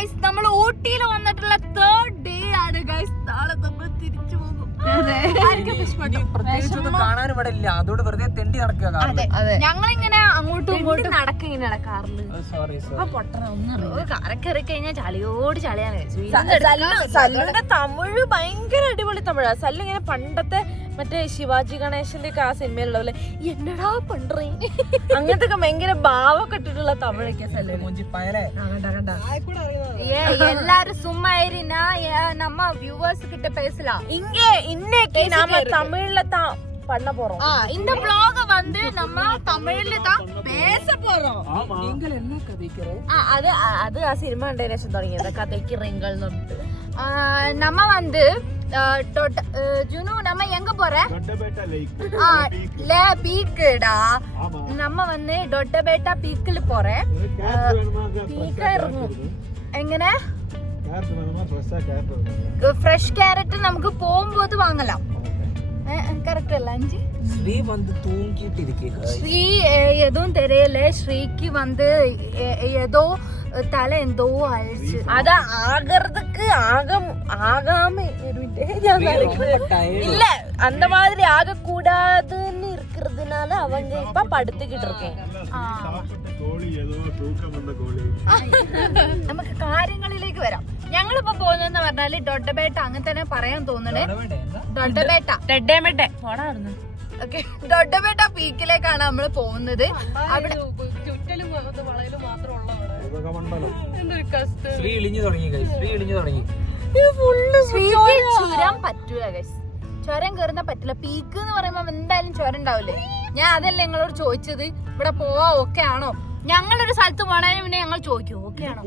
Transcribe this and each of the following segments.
Guys നമ്മൾ ഊട്ടിയിൽ വന്നിട്ടുള്ള 3rd ഡേ ആണ് ഗൈസ്. നാളെ നമ്മൾ തിരിച്ചു പോകും. ഞങ്ങളിങ്ങനെ അങ്ങോട്ടും ഇങ്ങോട്ടും നടക്കിങ്ങനെ കാറില് കാറൊക്കെ ഇറക്കി കഴിഞ്ഞാൽ ചളിയോട് ചളിയാണ്. സല്ലുവിന്റെ തമിഴ് ഭയങ്കര അടിപൊളി തമിഴാ. സല്ലു ഇങ്ങനെ പണ്ടത്തെ മറ്റേ ശിവാജി ഗണേശന്റെ ഒക്കെ ആ സിനിമയിലുള്ള പോലെ എന്നടാ പണ്ടേ അങ്ങനത്തെ ഒക്കെ ഭയങ്കര ഭാവൊക്കെ ഇട്ടിട്ടുള്ള തമിഴൊക്കെ സല്ലു. எல்லாரும் சும்மா ஏறினா நம்ம வியூவர்ஸ் கிட்ட பேசலாம். இங்க இன்னைக்கு நாம தமிழ்ல தான் பண்ண போறோம். இந்த vlog வந்து நம்ம தமிழ்ல தான் பேச போறோம். நீங்கள் என்ன கதைக்கிறீங்க? அது அது ആ സിനിമ കണ്ടതിന് ശേഷം തുടങ്ങിയത് കഥയ്ക്കിറങ്ങൾ എന്നിട്ട്. நம்ம வந்து ஜுனு நம்ம எங்க போற பீக்குடா. நம்ம வந்து டொட்டபேட்டா பீக்குல போறேன். പീക്ക് ഇറങ്ങും. എങ്ങനെ ഫ്രഷ് ക്യാരറ്റ് നമുക്ക് പോകുമ്പോൾ വാങ്ങലാം. കറക്റ്റ് അല്ല അഞ്ച്. ശ്രീ വന്ന് തൂങ്ങിട്ടിരിക്കുക. ശ്രീ എതും തെരയല്ലേ. ശ്രീക്ക് വന്ന് ഏതോ തല എന്തോ അഴിച്ച് അത് ആകർദക്ക് ആകാമേ இல்ல அந்த மாதிரி ஆக கூடாதுன்னு இருக்கிறதுனால அவங்க இப்ப படுத்துக்கிட்டு இருக்கேன். നമുക്ക് കാര്യങ്ങളിലേക്ക് വരാം. ഞങ്ങളിപ്പോ പോകുന്നതെന്ന് പറഞ്ഞാല് ഡൊഡബേട്ട അങ്ങനെ തന്നെ പറയാൻ തോന്നണേ. ഡൊഡബേട്ട ഓക്കെ ഡൊഡബേട്ട പീക്കിലേക്കാണ് നമ്മള് പോകുന്നത്. അവിടെ ശ്രീ ഇളിഞ്ഞു തുടങ്ങി. ചുരം പറ്റൂല ഗൈസ്. ചുരം കയറുന്ന പറ്റില്ല. പീക്ക് എന്ന് പറയുമ്പോ എന്തായാലും ചുരം ഉണ്ടാവില്ലേ. ഞാൻ അതല്ലേ നിങ്ങളോട് ചോദിച്ചത് ഇവിടെ പോവാ ഓക്കെ ആണോ. ഞങ്ങളൊരു സ്ഥലത്ത് പോണതിന് പിന്നെ ഞങ്ങൾ ചോദിക്കും ഓക്കെ ആണോ.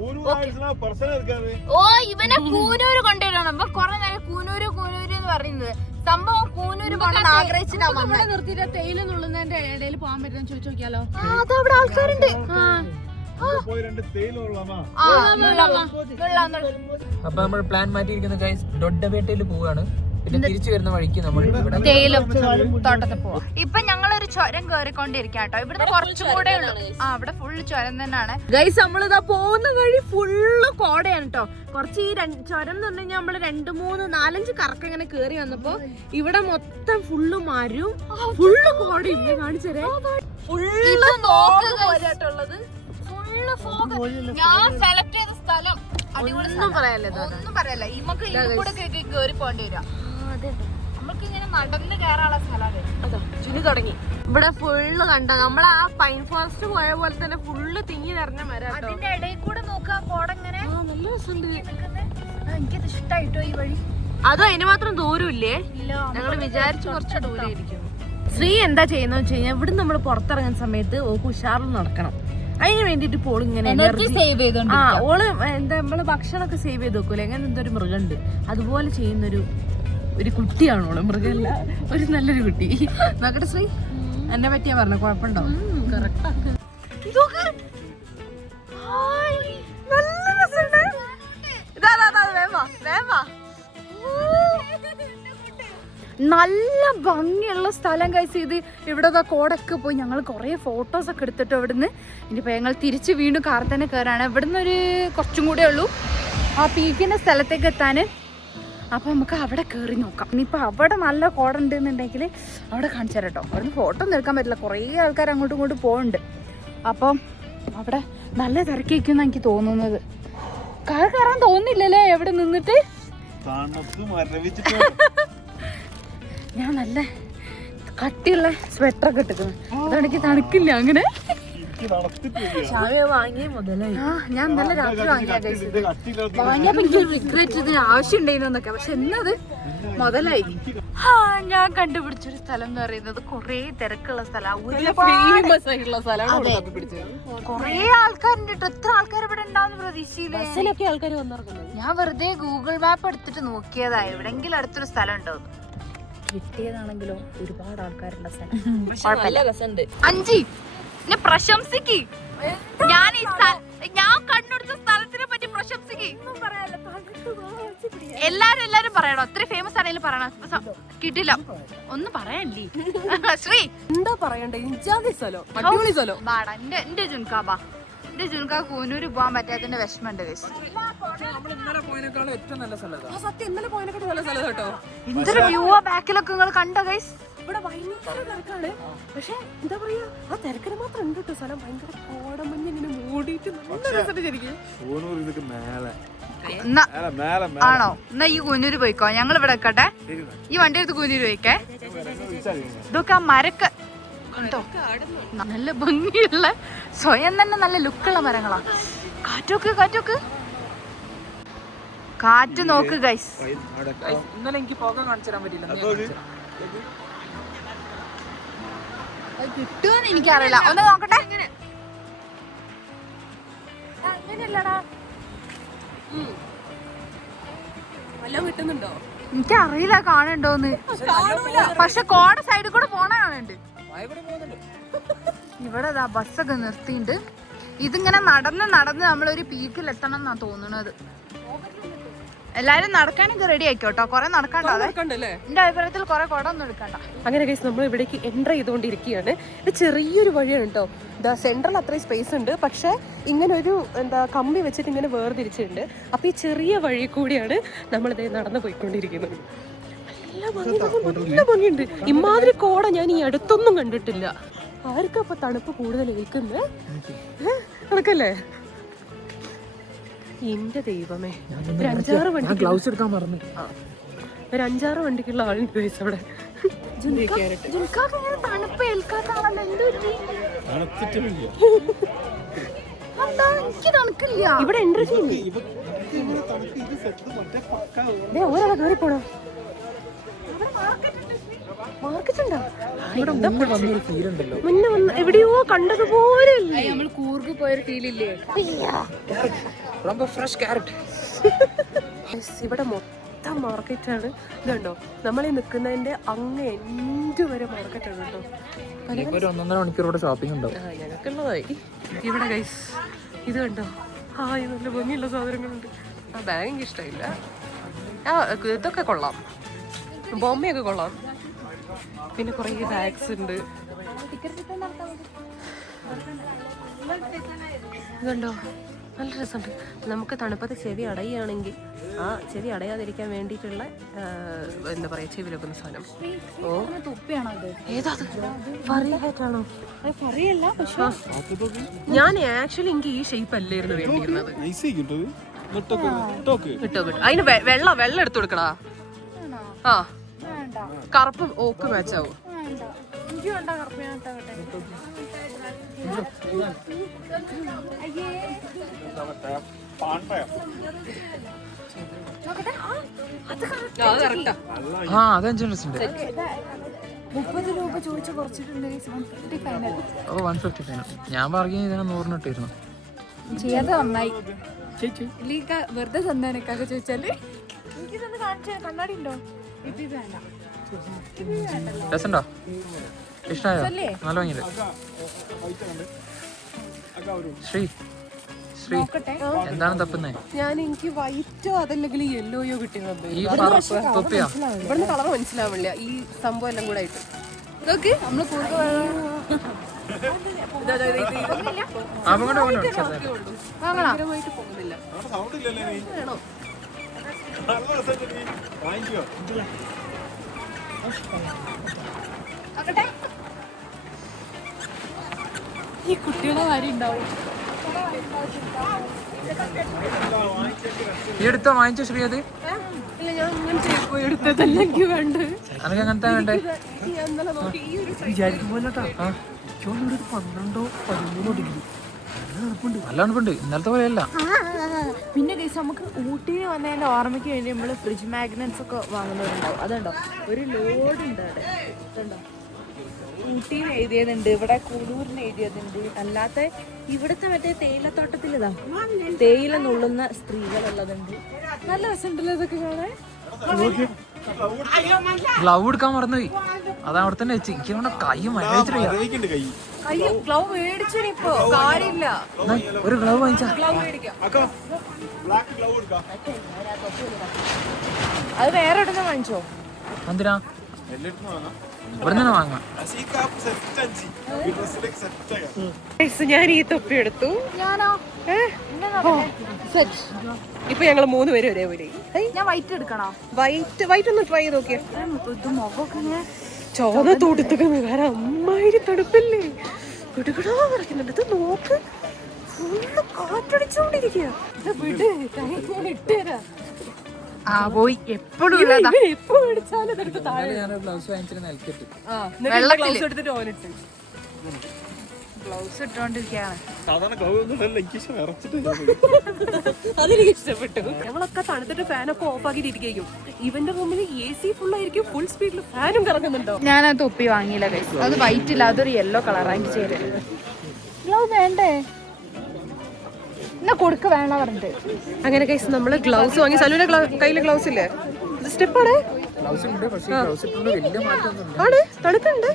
ഓ ഇവനെ കൂനൂര് കൊണ്ടുവരണം. അപ്പൊ കൊറേ നേരം കൂനൂര് എന്ന് പറയുന്നത് സംഭവം കൂനൂര് പോകണം ആഗ്രഹിച്ചിട്ടാണ് നിർത്തിയിട്ട് തേയില നുള്ളുന്നതിന്റെ ഇടയിൽ പോകാൻ പറ്റുന്ന ചോദിച്ചു നോക്കിയാലോ. അതവിടെ ആൾക്കാരുണ്ട്. അപ്പൊ നമ്മൾ പ്ലാൻ മാറ്റിയിരിക്കുന്ന ഗൈസ് ഡൊഡബേട്ടയിൽ പോവാണ്. പിന്നെ തിരിച്ചു വരുന്ന വഴിക്ക് നമ്മൾ തോട്ടത്തിൽ പോവാം. ഇപ്പൊ ഞങ്ങളൊരു ചുരം കയറിക്കൊണ്ടിരിക്കാട്ടോ. ഇവിടുന്ന് കുറച്ചും കൂടെ ഉള്ളു. ഇവിടെ ഫുള്ള് ചുരം തന്നെയാണ് ഗൈസ്. നമ്മളിതാ പോകുന്ന വഴി ഫുള്ള് കോടയാണ് കേട്ടോ. കുറച്ച് ഈ ചുരം എന്ന് പറഞ്ഞു കഴിഞ്ഞാൽ നമ്മള് 2, 3, 4, 5 കറക്കം ഇങ്ങനെ കേറി വന്നപ്പോ ഇവിടെ മൊത്തം ഫുള്ള് മരവും ഫുള്ള് കോടയും കാണിച്ചേ. ഫുള്ള് ഞാൻ സെലക്ട് ചെയ്ത സ്ഥലം ഒന്നും പറയല്ല. ഇമ്മക്ക് ഇവിടെ കേറി പോകേണ്ടി വരാം. നമ്മൾക്ക് ഇങ്ങനെ നടന്ന് കയറാനുള്ള സ്ഥലമാണ്. ചുനി തുടങ്ങി. ഇവിടെ ഫുള്ള് കണ്ട നമ്മളെ ആ പൈൻ ഫോറസ്റ്റ് പോയ പോലെ തന്നെ ഫുള്ള് തിങ്ങി നിറഞ്ഞ മരം. അതിന്റെ ഇടയിൽ കൂടെ നോക്കുക കോടങ്ങനെ. നല്ല രസമുണ്ട്. എനിക്കത് ഇഷ്ടായിട്ടോ ഈ വഴി. അതും അതിന് മാത്രം ദൂരമില്ലേ. ഞങ്ങള് വിചാരിച്ചു കുറച്ച് ദൂരം ഇരിക്കും. ശ്രീ എന്താ ചെയ്യുന്ന വെച്ച് കഴിഞ്ഞാൽ ഇവിടെ നമ്മൾ പുറത്തിറങ്ങുന്ന സമയത്ത് ഓക്ക് ഉഷാറിൽ നടക്കണം. അതിന് വേണ്ടിട്ട് പോള് ഇങ്ങനെ ഓള് എന്താ നമ്മള് ഭക്ഷണമൊക്കെ സേവ് ചെയ്ത് വെക്കൂലെ. അങ്ങനെ എന്തൊരു മൃഗമുണ്ട് അതുപോലെ ചെയ്യുന്നൊരു കുട്ടിയാണ് ഓള്. മൃഗമല്ല, ഒരു നല്ലൊരു കുട്ടി. നോക്കട്ടെ ശ്രീ എന്നെ പറ്റിയാ പറഞ്ഞ കുഴപ്പമുണ്ടോ. നല്ല ഭംഗിയുള്ള സ്ഥലം കഴിച്ച്. ഇത് ഇവിടെ കോടൊക്കെ പോയി ഞങ്ങൾ കുറേ ഫോട്ടോസൊക്കെ എടുത്തിട്ട് ഇവിടുന്ന് ഇനിയിപ്പോൾ ഞങ്ങൾ തിരിച്ച് വീണ്ടും കാറിൽ തന്നെ കയറാണ്. ഇവിടുന്ന് ഒരു കുറച്ചും കൂടെ ഉള്ളൂ ആ പീക്കിൻ്റെ സ്ഥലത്തേക്ക് എത്താൻ. അപ്പോൾ നമുക്ക് അവിടെ കയറി നോക്കാം. ഇനിയിപ്പോൾ അവിടെ നല്ല കോട ഉണ്ടെന്നുണ്ടെങ്കിൽ അവിടെ കാണിച്ചു തരാം കേട്ടോ. അവിടുന്ന് ഫോട്ടോ ഒന്നും എടുക്കാൻ പറ്റില്ല, കുറേ ആൾക്കാർ അങ്ങോട്ടും ഇങ്ങോട്ടും പോകുന്നുണ്ട്. അപ്പം അവിടെ നല്ല തിരക്കിരിക്കുന്ന എനിക്ക് തോന്നുന്നത്. കാർ കയറാൻ തോന്നില്ലല്ലേ എവിടെ നിന്നിട്ട്. ഞാൻ നല്ല കട്ടിയുള്ള സ്വെറ്ററൊക്കെ ഇട്ടിരിക്കുന്നു. അതെനിക്ക് തണുക്കില്ല അങ്ങനെ. വാങ്ങിയ മുതലായി. ഞാൻ നല്ല രാത്രി വാങ്ങിയപ്പോ എനിക്കൊരു റിഗ്രറ്റ് ഇതിന് ആവശ്യം ഉണ്ടായിരുന്നൊക്കെ. പക്ഷെ എന്നത് മുതലായി. ഞാൻ കണ്ടുപിടിച്ചൊരു സ്ഥലം എന്ന് പറയുന്നത് കൊറേ തിരക്കുള്ള സ്ഥലമാണ്. കൊറേ ആൾക്കാരുണ്ട് കേട്ടോ. എത്ര ആൾക്കാർ ഇവിടെ ഉണ്ടാവുന്ന പ്രതീക്ഷയില്. ഞാൻ വെറുതെ ഗൂഗിൾ മാപ്പ് എടുത്തിട്ട് നോക്കിയതാ എവിടെങ്കിലും അടുത്തൊരു സ്ഥലം ഉണ്ടോ. കിട്ടിയതാണെങ്കിലോ ഒരുപാട് ആൾക്കാരുള്ള സ്ഥലം. 5 എന്നെ പ്രശംസിക്ക്. ഞാൻ കണ്ടുപിടിച്ച സ്ഥലത്തിനെ പറ്റി പ്രശംസിക്ക്. എല്ലാരും പറയണോ. അത്ര ഫേമസ് ആണെങ്കിലും പറയണം. കിട്ടില്ല ഒന്നും പറയാനില്ലേ. ശ്രീ എന്താ പറയണ്ടേ. എന്റെ ജുൻകാബ എന്റെ ജുൻകാ കൂനൂര് പോകാൻ പറ്റാത്തതിന്റെ വിഷമമുണ്ട് ഗൈസ്. നമ്മൾ ഇന്നലെ പോയതിനേക്കാളും ഏറ്റവും നല്ല സ്ഥലത്താണ്. സത്യം ഇന്നലെ പോയതിനെക്കാട്ടും നല്ല സ്ഥലം കേട്ടോ. എന്തൊരു വ്യൂവാ ബാക്കിലൊക്കെ നിങ്ങൾ കണ്ടോ ഗൈസ്? ഇവിടെ ഭയങ്കര തിരക്കാണ്. പക്ഷെ എന്താ പറയാ, ആ തിരക്കിന് മാത്രം ഉണ്ട് കേട്ടോ. സ്ഥലം ഭയങ്കര കോടമഞ്ഞ് ഇങ്ങനെ മൂടിയിട്ട് നല്ല രസമുണ്ട് ശരിക്കും. ആണോ? എന്നാ ഈ കൂനൂര് പോയിക്കോ, ഞങ്ങൾ ഇവിടെ വെക്കട്ടെ. ഈ വണ്ടി എടുത്ത് കൂനൂര് പോയിക്കേ. ഇതൊക്കെ ആ മരക്ക് കണ്ടോ, നല്ല ഭംഗിയുള്ള സ്വയം തന്നെ നല്ല ലുക്കുള്ള മരങ്ങളാ. കാറ്റോക്ക് കാറ്റ് നോക്ക് ഗൈസ്. ഇന്നലെ എനിക്ക് പോകാൻ കാണിച്ചു തരാൻ പറ്റില്ല. കിട്ടുമെന്ന് എനിക്കറിയില്ല, ഒന്ന് നോക്കട്ടെ. അങ്ങനെയല്ലടാ, വല്ലതും കിട്ടുന്നുണ്ടോ എനിക്കറിയില്ല കാണുന്നുണ്ടോന്ന്. പക്ഷെ കോട സൈഡിൽ കൂടെ പോണ കാണുന്നുണ്ട്. ഇവിടെ ബസ്സൊക്കെ നിർത്തിണ്ട്. ഇതിങ്ങനെ നടന്ന് നമ്മളൊരു പീക്കിൽ എത്തണം എന്നാ തോന്നുന്നത്. എല്ലാരും നടക്കാനൊക്കെ റെഡി ആയിക്കോട്ടോ, കൊറേ നടക്കാണ്ടാവേ. എന്റെ അഭിപ്രായത്തിൽ കൊറേ കുട ഒന്നും എടുക്കണ്ട. അങ്ങനെ ഗൈസ് നമ്മൾ ഇവിടേക്ക് എൻ്റർ ചെയ്തുകൊണ്ടിരിക്കുകയാണ്. ഇത് ചെറിയൊരു വഴിയാണ് കേട്ടോ. സെൻട്രൽ അത്രയും സ്പേസ് ഉണ്ട്, പക്ഷെ ഇങ്ങനെ ഒരു കമ്പി വെച്ചിട്ട് ഇങ്ങനെ വേർതിരിച്ചിട്ടുണ്ട്. അപ്പൊ ഈ ചെറിയ വഴി കൂടിയാണ് നമ്മളിത് നടന്നു പോയിക്കൊണ്ടിരിക്കുന്നത്. നല്ല ഭംഗിയുണ്ട്. ഇമാതിരി കോട ഞാൻ ഈ അടുത്തൊന്നും കണ്ടിട്ടില്ല. ആർക്കും അപ്പൊ തണുപ്പ് കൂടുതൽ ഏൽക്കുന്നത് നടക്കല്ലേ? എന്റെ ദൈവമേ, ഒരു 5-6 വണ്ടി, ഗ്ലൗസ് എടുക്കാൻ മറന്നു. ഒരു 5-6 വണ്ടിക്കുള്ള ആളുണ്ട് ഗൈസ് അവിടെ. തണുപ്പ് ഏൽക്കാത്ത ആളല്ല. എനിക്ക് തണുക്കില്ല. ഇവിടെ എൻട്രി ചെയ്യും. ഒരാളെ കയറി പോണോ? മാർക്കറ്റ് ഉണ്ടോ? മുന്നേ എവിടെയോ കണ്ടതുപോലെ നമ്മൾ കൂർഗ് പോയൊരു ഫീലില്ലേ? ഇവിടെ മൊത്തം മാർക്കറ്റാണ്. ഇതുണ്ടോ, നമ്മളീ നിൽക്കുന്നതിന്റെ അങ്ങ് എൻഡ് വരെ മാർക്കറ്റാണ് കേട്ടോ. 1.5 മണിക്കൂർ ഷോപ്പിംഗ് ഉണ്ടാവും. ഞങ്ങൾക്കുള്ളതായി ഇവിടെ ഗൈസ്. ഇത് കണ്ടോ, ഹായ് നല്ല ഭംഗിയുള്ള സാധനങ്ങളുണ്ട്. ആ ബാഗ് എനിക്ക് ഇഷ്ടമില്ല. ഇതൊക്കെ കൊള്ളാം, ബോംബെയൊക്കെ കൊള്ളാം. പിന്നെ കുറേ ബാഗ്സ് ഉണ്ട്. ഇതുണ്ടോ, നല്ല രസമുണ്ട്. നമുക്ക് തണുപ്പത്ത് ചെവി അടയുകയാണെങ്കിൽ ആ ചെവി അടയാതിരിക്കാൻ വേണ്ടിയിട്ടുള്ള എന്താ പറയാ, ചെവി വെക്കുന്ന സാധനം. ഓ ഏതാ ഫറി ഹാറ്റാണോ? ഫറിയല്ല, പക്ഷെ ഞാൻ ആക്ച്വലി എനിക്ക് ഈ ഷേപ്പ് അല്ലായിരുന്നു വേണ്ടിയിരുന്നത്. കിട്ടോ അതിന് വെള്ളം എടുത്തു കൊടുക്കടാ. ആ കറുപ്പ് ഓക്ക് മാച്ചാവും. അത് 30 രൂപ ചോദിച്ചു കുറച്ചിട്ടുണ്ട്. 150 ഫൈനൽ. ഞാൻ പറഞ്ഞു ഇതിനെ 100 ഇട്ടിരുന്നു. ചെയ്യാതെ നന്നായി. വെറുതെ തന്നേനൊക്കെ ചോദിച്ചാല് എനിക്ക് തന്നെ കാണിച്ച കണ്ണാടി ഉണ്ടോ? രസമുണ്ടോ? ഇഷ്ടമായോ? നല്ല ഭംഗിയുണ്ട്. ശ്രീ എന്താണ് തപ്പുന്നേ? ഞാൻ എനിക്ക് വൈറ്റോ അതല്ലെങ്കിൽ യെല്ലോയോ കിട്ടിയത്. ഈ തൊപ്പിയാ? ഇവിടുന്ന് കളർ മനസ്സിലാവില്ല. ഈ സംഭവം എല്ലാം കൂടെ ആയിട്ട് ഇതൊക്കെ നമ്മള് കൂടുതൽ പോകുന്നില്ല. ഈ കുട്ടികളെ കാര്യം ഉണ്ടാവും. ഈ എടുത്തോ, വാങ്ങിച്ചോ ശ്രീ? അത് ഇല്ല, ഞാൻ ഇങ്ങനെ പോയി എടുത്തതല്ല എനിക്ക് വേണ്ട. അനക്ക് അങ്ങനത്തെ വേണ്ടേ? നല്ല തണുപ്പുണ്ട്, ഇന്നലത്തെ പോലെയല്ല. പിന്നെ ദിവസം നമുക്ക് ഊട്ടിയിൽ വന്നതിന്റെ ഓർമ്മയ്ക്ക് വേണ്ടി നമ്മള് ഫ്രിഡ്ജ് മാഗ്നറ്റ്സ് ഒക്കെ വാങ്ങുന്നവരുണ്ടാവും. അതുണ്ടോ, ഒരു ലോഡ് ഉണ്ട് അവിടെ. ഇതുണ്ടോ, ഊട്ടിയിൽ എഴുതിയതുണ്ട്, ഇവിടെ കൂടൂരിന് എഴുതിയതുണ്ട്. അല്ലാത്ത ഇവിടുത്തെ മറ്റേ തേയിലത്തോട്ടത്തിലിതാ തേയില നുള്ളുന്ന സ്ത്രീകളുള്ളതുണ്ട്. നല്ല രസമുണ്ടല്ലോ ഇതൊക്കെ കാണാൻ. ഗ്ലൗ എടുക്കാൻ മറന്നുപോയി. അത് അവിടെ തന്നെ വെച്ച്. എനിക്ക് കൈ മരവിച്ചിട്ട് ഗ്ലൗ മേടിച്ചിപ്പോ കാര്യമില്ല. ഒരു ഗ്ലൗ വാങ്ങിച്ചാ അത് വേറെ എവിടുന്ന് വാങ്ങിച്ചോ? എന്തിനാ? ഇവിടെ നിന്ന് വാങ്ങാം. ഞാൻ ഈ തൊപ്പി എടുത്തു. ഞാനോ ഇപ്പൊ ഞങ്ങൾ 3 പേരും ഒരേപോലെ. ഞാൻ വൈറ്റ് എടുക്കണോ? വൈറ്റ് ഒന്ന് ട്രൈ ചെയ്ത് നോക്കിയാ. ഇത് മുഖമൊക്കെ ചോന തൂട്ടിത്തൊക്കെ കാരണം അമ്മായിരി തണുപ്പല്ലേ, കിടുകിടാ പറയുന്നുണ്ട്. ഇത് നോക്ക്, ഫുള്ള് കാറ്റടിച്ചോണ്ടിരിക്കുക. ആ പോയി എപ്പോഴും എപ്പോ മേടിച്ചാലും ഞാനൊരു ബ്ലൗസ് വാങ്ങിച്ചിരുന്ന എൽക്കെട്ട്. ബ്ലൗസ് ഇട്ടോണ്ടിരിക്കുകയാണ്. അതെനിക്ക് ഇഷ്ടപ്പെട്ടു. ഞങ്ങളൊക്കെ തണുത്തിട്ട് ഫാനൊക്കെ ഓഫ് ആക്കിയിരിക്കും. ഇവന്റെ റൂമിൽ AC ഫുള്ളായിരിക്കും, ഫുൾ സ്പീഡിൽ ഫാനും കറങ്ങുന്നുണ്ടോ. ഞാൻ ആ തൊപ്പി വാങ്ങിയില്ല ഗൈസ്. അത് വൈറ്റ് ഇല്ല, അതൊരു യെല്ലോ കളറായി ചേരും. ഗ്ലൗ വേണ്ടേ? എന്നാ കൊടുക്ക വേണ പറഞ്ഞിട്ട്. അങ്ങനെ ഗൈസ് നമ്മള് ഗ്ലൗസ് വാങ്ങി. സലൂന്റെ കയ്യില് ഗ്ലൗസ് ഇല്ലേ? സ്റ്റെപ്പാണ് ആണ്, തണുക്കുണ്ട്.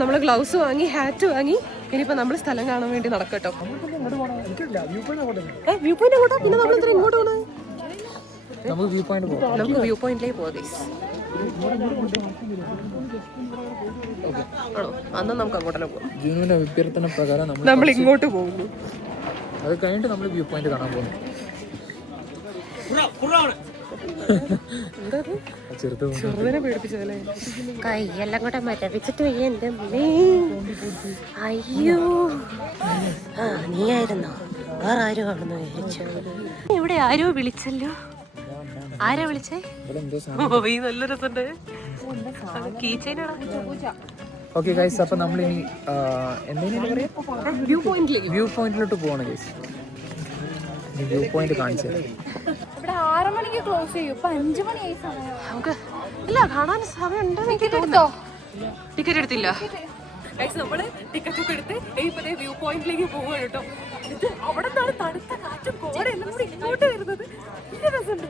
നമ്മള് ഗ്ലൗസ് വാങ്ങി, ഹാറ്റ് വാങ്ങി. ഇനിയിപ്പോ നമ്മള് സ്ഥലം കാണാൻ വേണ്ടി നടക്കട്ടോ. വ്യൂ പോയിന്റ് അങ്ങോട്ടാ. പിന്നെ നമ്മൾ ഇങ്ങോട്ട് പോകുന്നത്? നമുക്ക് വ്യൂ പോയിന്റിലേക്ക് പോവാം ഗൈസ്. ആണോ? അന്ന് നമുക്ക് അങ്ങോട്ടന്നെ പോവാം. ജൂനുവിന്റെ അഭ്യർത്ഥന പ്രകാരം നമ്മൾ ഇങ്ങോട്ട് പോകുന്നു. അത് കഴിഞ്ഞിട്ട് നമ്മൾ വ്യൂ പോയിന്റ് കാണാൻ പോകുന്നു. ചെറുതിനെ പേടിപ്പിച്ചതല്ലേ? കൈയെല്ലാം കൂടെ മരവിച്ചിട്ട് വയ്യ എന്റെ അമ്മേ. അയ്യോ, നീയായിരുന്നോ? വേറെ ആരും ആണെന്ന് വിചാരിച്ചു. ഇവിടെ ആരോ വിളിച്ചല്ലോ. ആരാ വിളിച്ചേ? ഈ നല്ല രസമുണ്ട്. ഓക്കെ ഗൈസ്, അപ്പൊ നമ്മളിനി എന്തെങ്കിലും പറയാം, വ്യൂ പോയിന്റിലോട്ട് പോവാണ് ഗൈസ്. വ്യൂ പോയിന്റ് കാണിച്ചു തരാം. ഇവിടെ 6 മണിക്ക് ക്ലോസ് ചെയ്യും. ഇപ്പൊ 5 മണിയായി സമയം. നമുക്ക് ഇല്ല കാണാൻ സമയം ഉണ്ടെന്ന് ടിക്കറ്റ് എടുത്തില്ല. നമ്മള് ടിക്കറ്റ് ഒക്കെ എടുത്ത് ഇപ്പൊ വ്യൂ പോയിന്റിലേക്ക് പോവാണ് കേട്ടോ. ഇത് അവിടെ നിന്നാണ് തണുത്ത കാറ്റും കോട എല്ലാം കൂടി ഇങ്ങോട്ട് വരുന്നത്. നല്ല രസമുണ്ട്.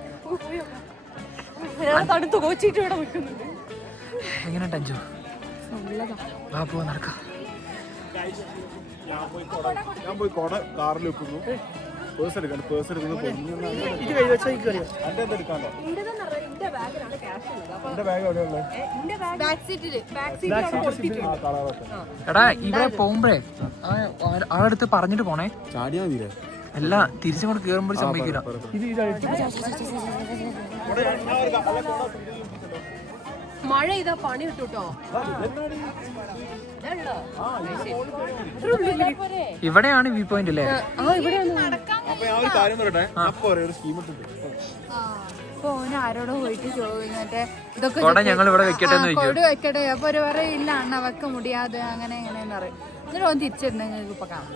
തണുത്ത് കോച്ചിട്ട് ഇവിടെ നിൽക്കുന്നുണ്ട്. എങ്ങനെ ടഞ്ചു വാ പോവാ നടക്കാം. ഞാൻ പോയി കാറിൽ വെക്കുന്നു. പേഴ്സ് എടുക്കാൻ പേഴ്സ് എടുക്കുന്നത് എടാ ഇവിടെ പോകുമ്പോഴേ ആളടുത്ത് പറഞ്ഞിട്ട് പോണേ. ചാടിയാ മതിയില്ലേ? അല്ല, തിരിച്ചങ്ങോട്ട് കേറുമ്പോൾ സമ്മതിക്കില്ല. മഴ ഇതാ പണി കിട്ടൂട്ടോ. ഇവിടെയാണ് വ്യൂ പോയിന്റ് അല്ലേ? ആരോടോ പോയിട്ട് മറ്റേ ഇതൊക്കെ ഞങ്ങൾ ഇവിടെ വെക്കട്ടെ വെക്കട്ടെ. അപ്പൊ ഒരു പറയില്ല അണ്ണ വെക്ക മുടിയാതെ അങ്ങനെ എങ്ങനെയെന്ന് പറയും. എന്നിട്ട് ഓൻ തിരിച്ചിട്ടുണ്ടെങ്കിൽ ഇപ്പൊ കാണാം.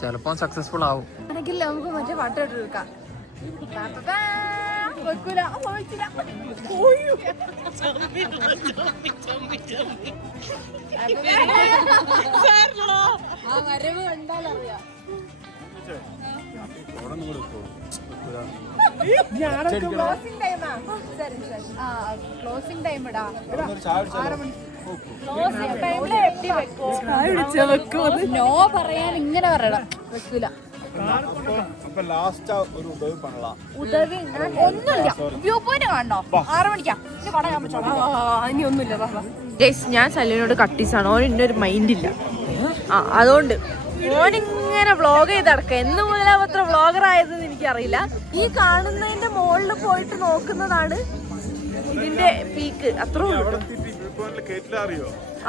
ചിലപ്പോ സക്സസ്ഫുൾ ആവും. ആണെങ്കില്ല നമുക്ക് മറ്റേ പാട്ട് എടുക്കാം. വെക്കൂല വരവ് കണ്ടാലറിയാം. ക്ലോസിംഗ് ടൈം ഇടാ 6 മണി. നോ പറയാൻ ഇങ്ങനെ പറയണം. വെക്കൂല. ഉദവി ഒന്നുമില്ല. വ്യൂ പോയിന്റ് കാണണോ? 6 മണിക്കാ ഇനി ഒന്നുമില്ല. ഞാൻ സലൂനോട് കട്ടീസാണ്. ഓൻ ഇന്നൊരു മൈൻഡ് ഇല്ല. അതുകൊണ്ട് ഓനിങ്ങനെ വ്ളോഗ് ചെയ്ത് നടക്കുക. എന്ന് മുതലാ അത്ര വ്ളോഗർ ആയതെന്ന് എനിക്കറിയില്ല. ഈ കാണുന്നതിന്റെ മുകളിൽ പോയിട്ട് നോക്കുന്നതാണ് ഇതിന്റെ പീക്ക്. അത്രേ ഉള്ളൂ.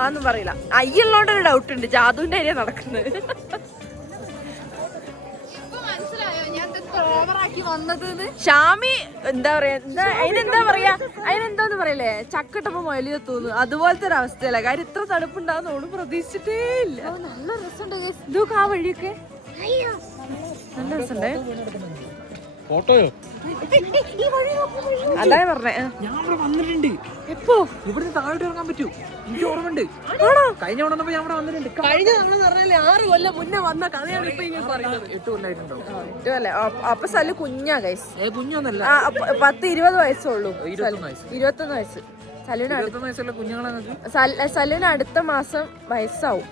ആന്നും പറയില്ല. അയ്യുള്ളോണ്ടൊരു ഡൗട്ട് ഉണ്ട്. ജാദുവിന്റെ ഏരിയ നടക്കുന്നത്. ഷാമി എന്താ പറയാ, അതിനെന്താന്ന് പറയല്ലേ, ചക്കട്ടപ്പോ മൊയലിയ തോന്നുന്നു. അതുപോലത്തെ ഒരു അവസ്ഥയല്ല. കാര്യം ഇത്ര തണുപ്പുണ്ടാകുന്ന ഓള് പ്രതീക്ഷിച്ചിട്ടേ ഇല്ല. നല്ല രസമുണ്ട്. ഇതൊക്കെ ആ വഴിയൊക്കെ നല്ല രസമുണ്ടേ. ഫോട്ടോയോ? അതാ പറഞ്ഞേ. ഞാൻ ഇവിടെ വന്നിട്ടുണ്ട്. എപ്പോ? ഇവിടുന്ന് താഴോട്ട് ഇറങ്ങാൻ പറ്റൂ. എനിക്ക് ഓർമ്മയുണ്ട്. കഴിഞ്ഞ വന്നപ്പോ ഞാൻ ഇവിടെ വന്നിട്ടുണ്ട്. കഴിഞ്ഞ നമ്മൾ പറഞ്ഞാലേ 6 കൊല്ലം മുന്നേ വന്ന കഥയാണ് ഇപ്പൊ ഇങ്ങനെ പറയുന്നത്. 8 കൊല്ലായിട്ടുണ്ടോ? 8 കൊല്ലം. അപ്പൊ സല്ലു കുഞ്ഞാ ഗൈസ്. കുഞ്ഞൊന്നല്ല, 10-20 വയസ്സുള്ളൂ. 21 വയസ്സ്. സലൂന് വയസ്സുള്ള കുഞ്ഞുങ്ങളെ സലൂന് അടുത്ത മാസം വയസ്സാവും.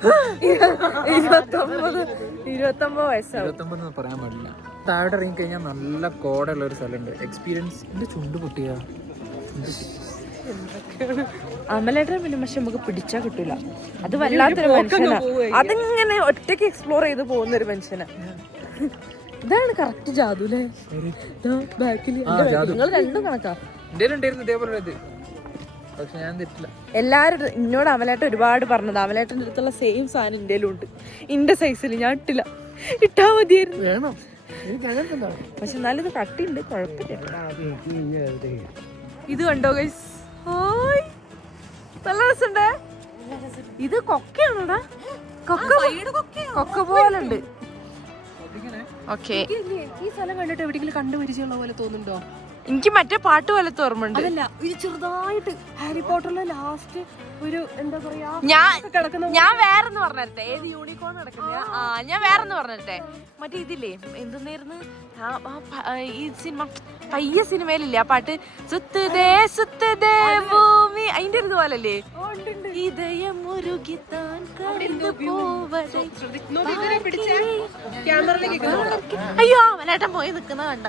29 വയസ്സാവും. 29 പറയാൻ പാടില്ല. താഴോട്ട് ഇറങ്ങി കഴിഞ്ഞാൽ നല്ല കോടയുള്ള ഒരു സ്ഥലമുണ്ട്. എക്സ്പീരിയൻസ്. എന്റെ ചുണ്ട് പൊട്ടിയ അമലേട്ടനെ പിന്നെ പക്ഷെ നമുക്ക് പിടിച്ചാ കിട്ടൂല. അത് വല്ലാത്തൊരു മനുഷ്യനാ. അതിങ്ങനെ ഒറ്റയ്ക്ക് എക്സ്പ്ലോർ ചെയ്ത് പോകുന്ന ഒരു മനുഷ്യനാ. ഇതാണ് കറക്റ്റ് ജാതു അല്ലേ? ബാക്കില് നിങ്ങൾ രണ്ടും കണക്കാ. എല്ലാരും എന്നോട് അമലേട്ടൻ ഒരുപാട് പറഞ്ഞത്. അമലേട്ടൻ്റെ അടുത്തുള്ള സെയിം സാധനം ഇന്ത്യയിലും ഉണ്ട്. ഇന്റെ സൈസിൽ ഞാൻ ഇട്ടില്ല. ഇട്ടാ മതിയായിരുന്നു. പക്ഷെ എന്നാലും ഇത് കട്ടിയുണ്ട്, കുഴപ്പമില്ല. ഇത് കണ്ടോ ഗൈസ്? നല്ല രസമുണ്ടേ. ഇത് കൊക്കയാണോടാ? കൊക്ക പോലെ ഉണ്ട്. ഓക്കെ, ഈ സ്ഥലം കണ്ടിട്ട് എവിടെയെങ്കിലും കണ്ടുപരിചയമുള്ള പോലെ തോന്നുന്നുണ്ടോ? എനിക്ക് മറ്റേ പാട്ട് പോലത്തെ ഓർമ്മയുണ്ട്. അതല്ല, ഇത് ചെറുതായിട്ട് ഹാരി പോട്ടറിലെ ലാസ്റ്റ് ഒരു എന്താ പറയാ ഞാൻ വേറെന്ന് പറഞ്ഞിരട്ടെ. ഏത് യൂണിക്കോൺ നടക്കുന്ന? ഞാൻ വേറെന്ന് പറഞ്ഞിരട്ടെ. മറ്റേ ഇതില്ലേ എന്തെന്നായിരുന്നു ഈ സിനിമ? പയ്യ സിനിമയിലില്ലേ ആ പാട്ട്? സുത്തതേ സുത്തതേ ഭൂമി, അതിന്റെ ഒരു ഇതുപോലല്ലേ? ഇതയം മുരുകിത്താൻ കടന്നു പോവതേ. അയ്യോ അവനേട്ടൻ പോയി നിക്കുന്ന കണ്ട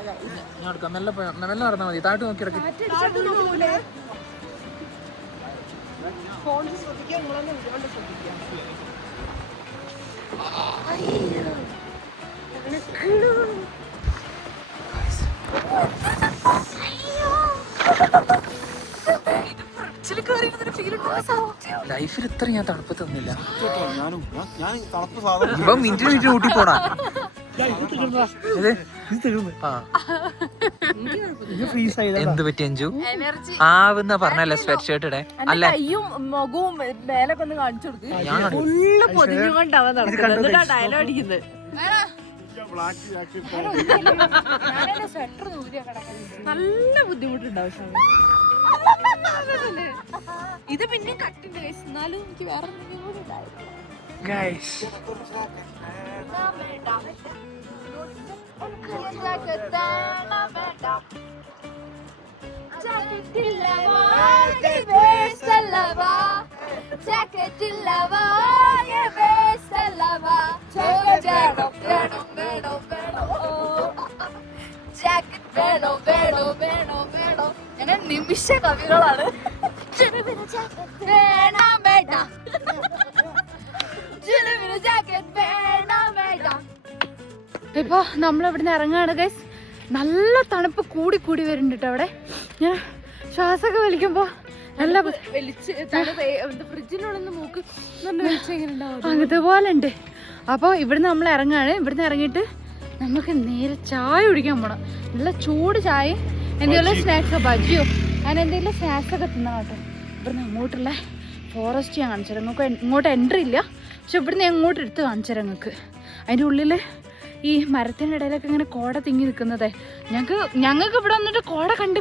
ലൈഫിൽ ഇത്ര ഞാൻ തണുപ്പ് തന്നില്ല. തണുപ്പ് സാധനം ഇപ്പൊ മിനിറ്റ് ഊട്ടി പോണാ. എന്ത് പറ്റി അഞ്ചു? ആവുന്ന പറഞ്ഞല്ലേ സ്വെറ്റ് ഷർട്ട് ഇടേ? അല്ല കയ്യും മുഖവും മേലൊക്കെ ഒന്ന് കാണിച്ചു കൊടുത്ത് ഫുള്ള് പൊതിഞ്ഞുകൊണ്ടാവാൻ നടക്കുന്നത്. എന്നിട്ടാ ഡയലോഗ് അടിക്കുന്നത്. നല്ല ബുദ്ധിമുട്ടുണ്ടാവും. ഇത് പിന്നെ കട്ടിണ്ട് എന്നാലും എനിക്ക് വേറെ എന്തെങ്കിലും കൂടി ഉണ്ടായിരുന്നു. ഞങ്ങൾ നിമിഷ കവികളാണ്. ഇപ്പൊ നമ്മളിവിടുന്ന് ഇറങ്ങാണ് ഗൈസ്. നല്ല തണുപ്പ് കൂടി കൂടി വരുന്നുണ്ട് കേട്ടോ അവിടെ. ഞാൻ ശ്വാസമൊക്കെ വലിക്കുമ്പോ നല്ല ഫ്രിഡ്ജിനുള്ളിൽ മൂക്ക് അതുപോലെ ഉണ്ട്. അപ്പോൾ ഇവിടുന്ന് നമ്മൾ ഇറങ്ങാണ്. ഇവിടുന്ന് ഇറങ്ങിയിട്ട് നമുക്ക് നേരെ ചായ കുടിക്കാൻ പോകണം. നല്ല ചൂട് ചായ, എന്തെങ്കിലും സ്നാക്സോ ബജ്ജിയോ അങ്ങനെ എന്തെങ്കിലും സ്നാക്സ് ഒക്കെ തിന്നാം കേട്ടോ. ഇവിടുന്ന് അങ്ങോട്ടുള്ള ഫോറസ്റ്റ് ഞാൻ കാണിച്ചു തരാം. നിങ്ങൾക്ക് ഇങ്ങോട്ട് എൻട്രി ഇല്ല, പക്ഷെ ഇവിടുന്ന് എങ്ങോട്ട് എടുത്ത് കാണിച്ചു തരാം നിങ്ങൾക്ക്. അതിൻ്റെ ഉള്ളിൽ ഈ മരത്തിൻ്റെ ഇടയിലൊക്കെ ഇങ്ങനെ കോട തിങ്ങി നിൽക്കുന്നതേ. ഞങ്ങൾക്ക് ഇവിടെ വന്നിട്ട് കോട കണ്ട്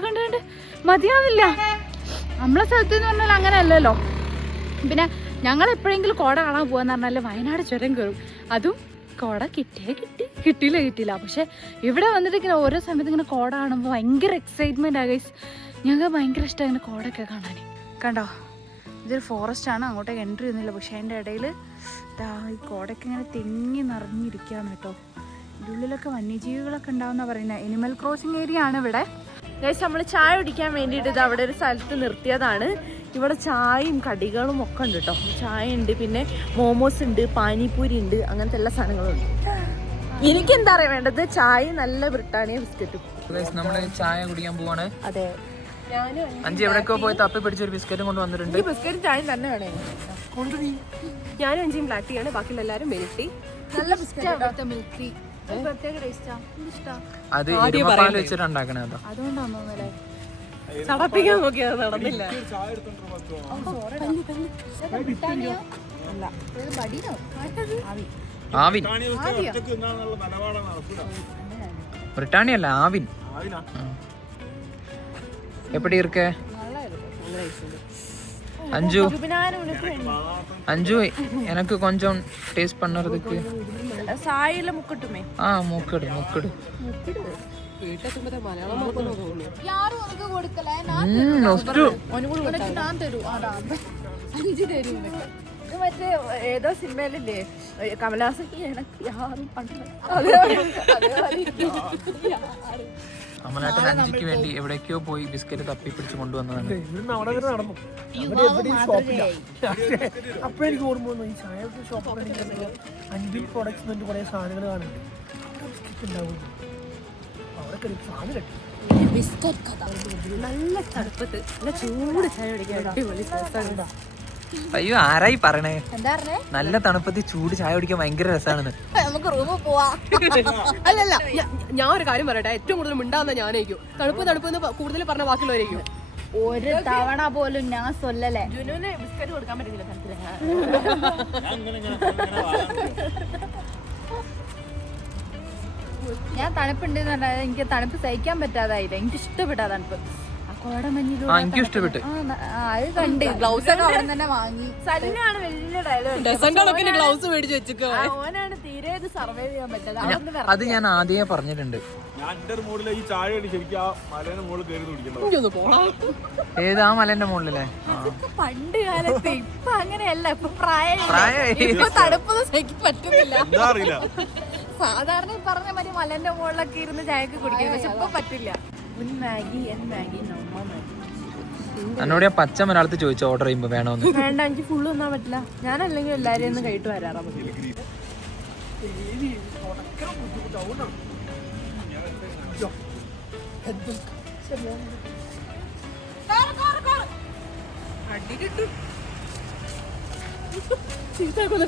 മതിയാവില്ല. നമ്മളെ സ്ഥലത്ത് എന്ന് പറഞ്ഞാൽ അങ്ങനെ അല്ലല്ലോ. പിന്നെ ഞങ്ങൾ എപ്പോഴെങ്കിലും കോട കാണാൻ പോകാന്ന് പറഞ്ഞാൽ വയനാട് ചുരം കയറും. അതും കോട കിട്ടിയില്ല. പക്ഷെ ഇവിടെ വന്നിട്ട് ഇങ്ങനെ ഓരോ സമയത്ത് ഇങ്ങനെ കോട കാണുമ്പോൾ ഭയങ്കര എക്സൈറ്റ്മെൻറ്റ് ആയി. ഞങ്ങൾക്ക് ഭയങ്കര ഇഷ്ടമാണ് ഇങ്ങനെ കോടയൊക്കെ കാണാൻ. കണ്ടോ, ഇതൊരു ഫോറസ്റ്റ് ആണ്, അങ്ങോട്ടേക്ക് എൻട്രി ഒന്നുമില്ല. പക്ഷെ അതിൻ്റെ ഇടയിൽ ഈ കോടയൊക്കെ ഇങ്ങനെ തെങ്ങി നിറഞ്ഞിരിക്കുകയാണ് കേട്ടോ. ഇതിനുള്ളിലൊക്കെ വന്യജീവികളൊക്കെ ഉണ്ടാവുന്ന പറയുന്നത്. എനിമൽ ക്രോസിങ് ഏരിയ ആണ് ഇവിടെ. നമ്മൾ ചായ കുടിക്കാൻ വേണ്ടിയിട്ട് ഇത് അവിടെ ഒരു സ്ഥലത്ത് നിർത്തിയതാണ്. ഇവിടെ ചായയും കടികളും ഒക്കെ ഉണ്ട് കേട്ടോ. ചായ ഉണ്ട്, പിന്നെ മോമോസ് ഉണ്ട്, പാനിപൂരി ഉണ്ട്, അങ്ങനത്തെ എല്ലാ സാധനങ്ങളും ഉണ്ട്. എനിക്കെന്താ അറിയാൻ വേണ്ടത്? ചായ നല്ല ബ്രിട്ടാനിയ ബിസ്ക്കറ്റും. നമ്മള് ചായ കുടിക്കാൻ പോവാണ്. അതെ, അഞ്ച് എവിടെയൊക്കെ പോയി തപ്പി പിടിച്ചൊരു ബിസ്ക്കറ്റും കൊണ്ട് വന്നിട്ടുണ്ട്. ബിസ്ക്കറ്റും ചായയും തന്നെ വേണേ. ഞാനും അഞ്ചും ബ്ലാക്ക് ടീ ആണ്, ബാക്കിയുള്ള എല്ലാവരും മിൽക്ക് ടീ. നല്ല ബിസ്ക്കറ്റ് മിൽക്ക് ടീ പ്രത്യേക ടേസ്റ്റാണ്. അത് ഇരുമപ്പാൽ വെച്ചിട്ട് ഉണ്ടാക്കണേ. അതോ അതുകൊണ്ടാണ് തോന്നുന്നല്ലേ ചടപ്പിക്കാൻ നോക്കിയത് നടന്നില്ല. ആവിൻ, ബ്രിട്ടാനിയ അല്ല ആവിൻ. எப்படி இருக்க அஞ்சு? அஞ்சு எனக்கு கொஞ்சம் டேஸ்ட் பண்ணுறதுக்கு. சாயில முக்கட்டுமே. முக்கடு മറ്റേ ഏതോ സിനിമയിലല്ലേ കമലഹാസൻ അമലേട്ടൻ 5ക്ക് വേണ്ടി എവിടേക്കോ പോയി ബിസ്ക്കറ്റ് തപ്പി പിടിച്ച് കൊണ്ടുവന്നതാണ്. ഇവിടുന്ന് അവിടെ വരെ നടന്നു. അവിടെ എവിടെയും ഷോപ്പില്ല. അപ്പൊ എനിക്ക് ഓർമ്മ വന്നു ഈ ചായ ഷോപ്പൊക്കെ അൻപിൽ പ്രൊഡക്ട്സ് കുറെ സാധനങ്ങൾ കാണുന്നുണ്ട്. ബിസ്ക്കറ്റ് ഉണ്ടാവും അവിടെ കയറി സാധനം കെട്ടി ബിസ്ക്കറ്റ് കഥ നല്ല തണുപ്പത്ത് നല്ല ചൂട് ചായ കുടിക്കാൻ അടിപൊളി രസമാണ്. അയ്യോ ആരായി പറയണേ? എന്താ പറഞ്ഞേ? നല്ല തണുപ്പത്തിൽ ചൂട് ചായ കുടിക്കാൻ ഭയങ്കര രസമാണെന്ന്. നമുക്ക് റൂമിൽ പോവാ. അല്ലല്ല, ഞാൻ ഒരു കാര്യം പറയട്ടെ, ഏറ്റവും കൂടുതൽ മിണ്ടാന്ന ഞാനായിരിക്കും. തണുപ്പ് കൂടുതൽ പറഞ്ഞ ബാക്കിയുള്ളവരായിരിക്കും. ഒരു തവണ പോലും ഞാൻ സൊല്ലല്ലേ ജുനുവിന് ബിസ്ക്കറ്റ് കൊടുക്കാൻ പറ്റുന്നില്ല. ഞാൻ തണുപ്പുണ്ടെന്ന് പറഞ്ഞാൽ എനിക്ക് തണുപ്പ് സഹിക്കാൻ പറ്റാതായില്ല. എനിക്ക് ഇഷ്ടപ്പെട്ട തണുപ്പ്. ആ കോടമഞ്ഞിലൂടെ എനിക്കും ഇഷ്ടപ്പെട്ടു. അത് കണ്ട് ഗ്ലൗസ് ഒക്കെ അവിടെ തന്നെ വാങ്ങി. സല്ലിനാണ് വലിയ ഡയലോഗ് ഗ്ലൗസ് മേടിച്ച് വെച്ചിക്കോ. ഓനാണ് തീരെ ഇത് സർവൈവ് ചെയ്യാൻ പറ്റാതെ. അത് ഞാൻ ആദ്യമേ പറഞ്ഞിട്ടുണ്ട്. ഞാൻ എന്റെ മുകളിൽ ഈ ചായ കണ്ടി ശരിക്കും ആ മലേന്റെ മുകളിൽ കയറി കുടിക്കണം. ഏതാ മലേന്റെ മുകളിലേ? പണ്ട് കാലത്ത് ഇപ്പൊ അങ്ങനെയല്ല. ഇപ്പൊ പ്രായമായി. പ്രായം തണുപ്പൊന്നും സഹിക്കാൻ പറ്റുന്നില്ല. എന്താ അറിയില്ല. സാധാരണ ഈ പറഞ്ഞ മാതിരി മലന്റെ മുകളിലൊക്കെ ഇരുന്ന് ചായക്ക് കുടിക്കുന്നത്. പക്ഷെ ഇപ്പൊ പറ്റില്ല. മാഗി മാഗി നമ്മ മാഗി എന്നോട് ഞാൻ പച്ച മലയാളത്തിൽ ചോദിച്ചു ഓർഡർ ചെയ്യുമ്പോ വേണോന്ന്. വേണ്ട, എനിക്ക് ഫുള്ള് ഒന്നാൻ പറ്റില്ല. ഞാനല്ലെങ്കിൽ എല്ലാരെയും ഒന്ന് കഴിട്ട് വരാറാ മതി.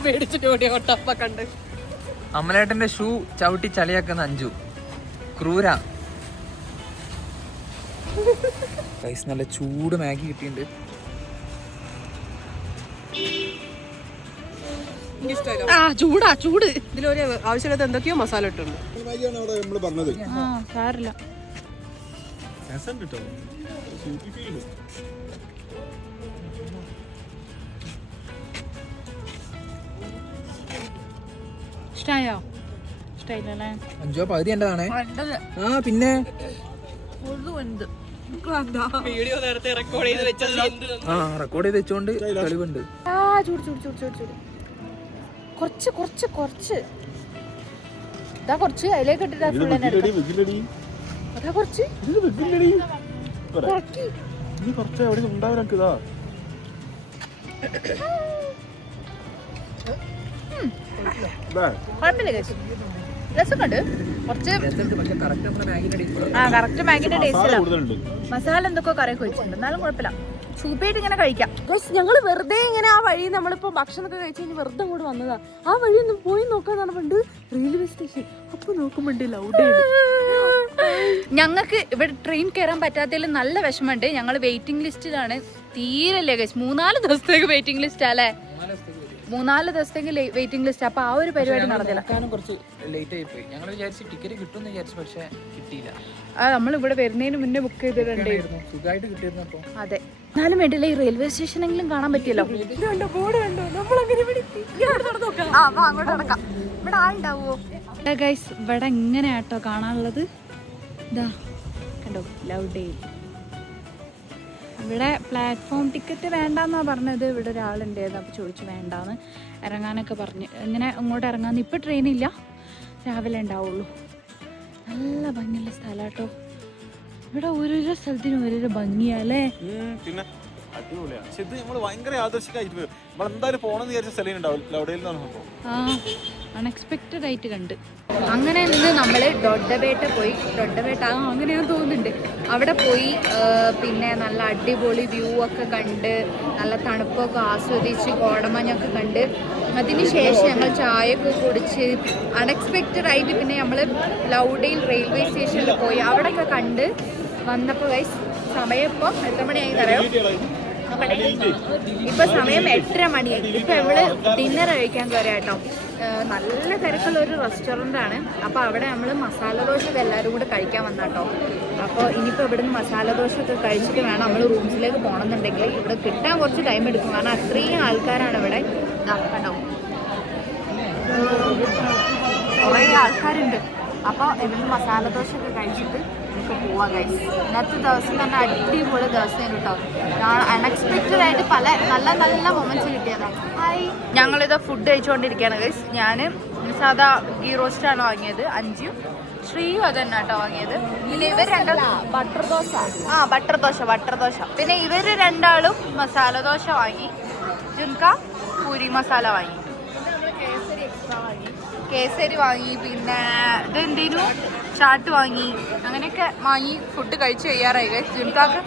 പേടിച്ചിട്ട് ഓടിയ ഒട്ടപ്പ കണ്ട്. അമലേട്ടന്റെ ഷൂ ചവിട്ടി ചളിയാക്കുന്ന അഞ്ചു ക്രൂര. ഗൈസ് നല്ല ചൂട് മാഗി കിട്ടിയിട്ടുണ്ട്. ചൂടാ ചൂട്. ഇതിലൊരു ആവശ്യമില്ലാത്ത എന്തൊക്കെയോ മസാല ഇട്ടുണ്ട്. സാരില്ല. ഇഷ്ടായോ? ഇഷ്ടായില്ലേ? അഞ്ചോ പകുതി എന്റെതാണേ. ആ പിന്നെ വീഡിയോ നേരത്തെ റെക്കോർഡ് ചെയ്ത് വെച്ചത്. റെക്കോർഡ് ചെയ്ത് വെച്ചോണ്ട് തെളിവുണ്ട്. ചൂട് ചൂട് ചൂട് ചൂട് ചൂട്. കുറച്ച് കുറച്ച് കുറച്ച് ഇതാ കുറച്ച് അതിലേക്ക് ഇട്ടിട്ട് അതാ കുറച്ച് കുറച്ച് എവിടെ ഉണ്ടാവില്ല. കുഴപ്പമില്ല കഴിച്ചു. രസമുണ്ട്. കുറച്ച് കറക്റ്റ് മാഗിന്റെ ടേസ്റ്റ്. മസാല എന്തൊക്കെ കറിയൊക്കെ വെച്ചിട്ടുണ്ട്. എന്നാലും കുഴപ്പമില്ല. സൂപ്പായിട്ട് ഇങ്ങനെ കഴിക്കാം. ഞങ്ങൾ വെറുതെ ഇങ്ങനെ ആ വഴി നമ്മളിപ്പോ ഭക്ഷണമൊക്കെ കഴിച്ച് കഴിഞ്ഞ് വെറുതെ അങ്ങോട്ട് വന്നതാ. ആ വഴി ഒന്ന് പോയി നോക്കാന്നാണ് പണ്ട് റെയിൽവേ സ്റ്റേഷൻ. അപ്പൊ നോക്കുമ്പോണ്ട് ലൗഡ്. ഞങ്ങൾക്ക് ഇവിടെ ട്രെയിൻ കയറാൻ പറ്റാത്തതിൽ നല്ല വിഷമമുണ്ട്. ഞങ്ങൾ വെയിറ്റിംഗ് ലിസ്റ്റിലാണ്. തീരല്ലേ കഴിച്ചു. 3-4 ദിവസത്തേക്ക് വെയിറ്റിംഗ് ലിസ്റ്റ് അല്ലേ? 3-4 ദിവസത്തേക്ക് വെയിറ്റിംഗ് ലിസ്റ്റ്. അപ്പൊ ആ ഒരു പരിപാടി നടന്നില്ല. കുറച്ച് ലേറ്റ് ആയി പോയി. ഞങ്ങൾ വിചാരിച്ചു ടിക്കറ്റ് കിട്ടുമെന്ന് വിചാരിച്ചു, പക്ഷെ കിട്ടിയില്ല. നമ്മൾ ഇവിടെ വരുന്നതിന് മുന്നേ ബുക്ക് ചെയ്തിട്ടുണ്ടായിരുന്നു. സുഖമായിട്ട് കിട്ടിയിരുന്നു. അപ്പൊ അതെ, എന്നാലും വേണ്ടില്ല ഈ റെയിൽവേ സ്റ്റേഷനെങ്കിലും കാണാൻ പറ്റിയല്ലോ. അങ്ങോട്ട് നടക്കാം. ഇവിടെ ആളുണ്ടാവോ? ഗൈസ്, ഇവിടെ എങ്ങനെയാട്ടോ കാണാനുള്ളത്? ഇതാ കണ്ടോ, ലവ് ഡേ. ഇവിടെ പ്ലാറ്റ്ഫോം ടിക്കറ്റ് വേണ്ടെന്നാണ് പറഞ്ഞത്. ഇവിടെ ഒരാളുണ്ടായിരുന്നു. അപ്പോൾ ചോദിച്ചു വേണ്ടാന്ന്, ഇറങ്ങാനൊക്കെ പറഞ്ഞ്. ഇങ്ങനെ അങ്ങോട്ട് ഇറങ്ങാന്ന്. ഇപ്പം ട്രെയിനില്ല, രാവിലെ ഉണ്ടാവുള്ളൂ. നല്ല ഭംഗിയുള്ള സ്ഥലം കേട്ടോ. ഇവിടെ ഓരോരോ സ്ഥലത്തിനും ഓരോരോ ഭംഗിയല്ലേ. പിന്നെ അടിപൊളിയാണ്. പക്ഷെ ഇത് നമ്മള് ഭയങ്കര ആദർശികമായിട്ട് നമ്മളെന്തായാലും പോണെന്ന് വിചാരിച്ച സ്ഥലം ഉണ്ടാവും. ലൗഡയിൽ അൺഎക്സ്പെക്റ്റഡ് ആയിട്ട് കണ്ട്. അങ്ങനെ നിന്ന് നമ്മൾ ഡൊഡ്ഡബേട്ട പോയി. ഡൊഡ്ഡബേട്ട അങ്ങനെയാന്ന് തോന്നുന്നുണ്ട്. അവിടെ പോയി പിന്നെ നല്ല അടിപൊളി വ്യൂ ഒക്കെ കണ്ട് നല്ല തണുപ്പൊക്കെ ആസ്വദിച്ച് കോടമഞ്ഞൊക്കെ കണ്ട് അതിന് ശേഷം ഞങ്ങൾ ചായയൊക്കെ കുടിച്ച് അൺഎക്സ്പെക്റ്റഡ് ആയിട്ട് പിന്നെ നമ്മൾ ലൗഡയിൽ റെയിൽവേ സ്റ്റേഷനിൽ പോയി. അവിടെയൊക്കെ കണ്ട് വന്നപ്പോൾ ഗൈസ് സമയം ഇപ്പോൾ എത്ര മണിയായി അറിയോ? ഇപ്പൊ സമയം 8:30 മണിയായി. ഇപ്പൊ ഇവള് ഡിന്നർ കഴിക്കാൻ കയറിയ കേട്ടോ. നല്ല തിരക്കുള്ള ഒരു റെസ്റ്റോറൻ്റ് ആണ്. അപ്പോൾ അവിടെ നമ്മൾ മസാല ദോശ എല്ലാവരും കൂടെ കഴിക്കാൻ വന്നാട്ടോ. അപ്പോൾ ഇനിയിപ്പോൾ ഇവിടുന്ന് മസാല ദോശ ഒക്കെ കഴിച്ചിട്ട് വേണം നമ്മൾ റൂംസിലേക്ക് പോകണമെന്നുണ്ടെങ്കിൽ. ഇവിടെ കിട്ടാൻ കുറച്ച് ടൈം എടുക്കും, കാരണം അത്രയും ആൾക്കാരാണ് ഇവിടെ. കണ്ടോ, കുറേ ആൾക്കാരുണ്ട്. അപ്പോൾ ഇവിടുന്ന് മസാല ദോശ ഒക്കെ കഴിച്ചിട്ട് നമുക്ക് പോവാം ഗൈസ്. ഇന്നത്തെ ദിവസം തന്നെ അടിപൊളി ദിവസമായിരുന്നു കേട്ടോ. അൺഎക്സ്പെക്റ്റഡ് ആയിട്ട് പല നല്ല നല്ല മൊമെന്റ്സ് കിട്ടിയതാണ്. ഞങ്ങളിത് ഫുഡ് കഴിച്ചുകൊണ്ടിരിക്കുകയാണ് ഗൈസ്. ഞാൻ സാധാ ഗീ റോസ്റ്റാണ് വാങ്ങിയത്. 5 ശ്രീയും അതന്നെ കേട്ടോ വാങ്ങിയത്. പിന്നെ ഇവർ രണ്ടാളും ബട്ടർ ദോശ. ബട്ടർ ദോശ. പിന്നെ ഇവര് രണ്ടാളും മസാല ദോശ വാങ്ങി. ജുൻക പൂരി മസാല വാങ്ങി. കേസരി വാങ്ങി. പിന്നെ ഇതെന്തേനു ചാട്ട് വാങ്ങി. അങ്ങനെയൊക്കെ വാങ്ങി ഫുഡ് കഴിച്ചു കഴിയാറായി ഗൈസ്. ജുൻകാക്ക്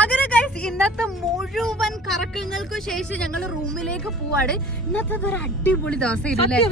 അങ്ങനെ ഗൈസ് ഇന്നത്തെ മുഴുവൻ കറക്കങ്ങൾക്കു ശേഷം ഞങ്ങൾ റൂമിലേക്ക് പോവാണ്. ഇന്നത്തെ ഒരു അടിപൊളി ദിവസം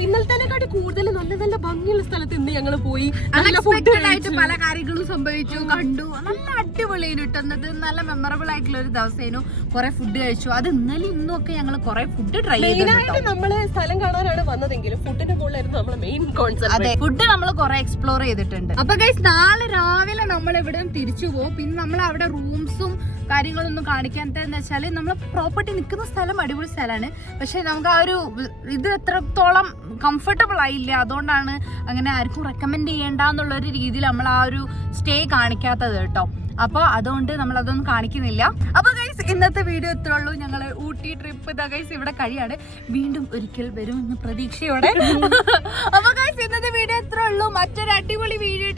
ഇന്നലത്തേക്കാട്ടി കൂടുതൽ നല്ല നല്ല ഭംഗിയുള്ള സ്ഥലത്ത് ഇന്ന് ഞങ്ങൾ പോയി. അൺഎക്സ്പെക്ടഡ് ആയിട്ട് പല കാര്യങ്ങളും സംഭവിച്ചു, കണ്ടു. നല്ല അടിപൊളിയായിരുന്നു കിട്ടുന്നത്. നല്ല മെമ്മറബിൾ ആയിട്ടുള്ള ഒരു ദിവസമായിരുന്നു. കുറെ ഫുഡ് കഴിച്ചു. അത് ഇന്നലെ ഇന്നും ഒക്കെ ഞങ്ങൾ കുറെ ഫുഡ് ട്രൈ ചെയ്തു. നമ്മള് സ്ഥലം കാണാനാണ് വന്നതെങ്കിലും ഫുഡിന്റെ മുകളിലായിരുന്നു നമ്മളെ മെയിൻ കോൺസെപ്റ്റ്. അതെ, ഫുഡ് നമ്മൾ കുറെ എക്സ്പ്ലോർ ചെയ്തിട്ടുണ്ട്. അപ്പൊ ഗൈസ് നാളെ രാവിലെ നമ്മൾ ഇവിടെ തിരിച്ചു പോകും. പിന്നെ നമ്മൾ അവിടെ റൂംസും കാര്യങ്ങളൊന്നും കാണിക്കാത്തതെന്ന് വെച്ചാൽ നമ്മൾ പ്രോപ്പർട്ടി നിൽക്കുന്ന സ്ഥലം അടിപൊളി സ്ഥലമാണ്. പക്ഷെ നമുക്ക് ആ ഒരു ഇത് എത്രത്തോളം കംഫർട്ടബിൾ ആയില്ല. അതുകൊണ്ടാണ് അങ്ങനെ ആർക്കും റെക്കമെൻഡ് ചെയ്യേണ്ടെന്നുള്ളൊരു രീതിയിൽ നമ്മൾ ആ ഒരു സ്റ്റേ കാണിക്കാത്തത് കേട്ടോ. അപ്പോൾ അതുകൊണ്ട് നമ്മൾ അതൊന്നും കാണിക്കുന്നില്ല. അപ്പോൾ ഗൈസ് ഇന്നത്തെ വീഡിയോ ഇത്രേ ഉള്ളൂ. ഞങ്ങൾ ഊട്ടി ട്രിപ്പ് ഇതാ ഗൈസ് ഇവിടെ കഴിയാണ്. വീണ്ടും ഒരിക്കൽ വരുമെന്ന് പ്രതീക്ഷയോടെ. അപ്പോൾ ഗൈസ് ഇന്നത്തെ വീഡിയോ ഇത്രേ ഉള്ളൂ. മറ്റൊരു അടിപൊളി വീഡിയോ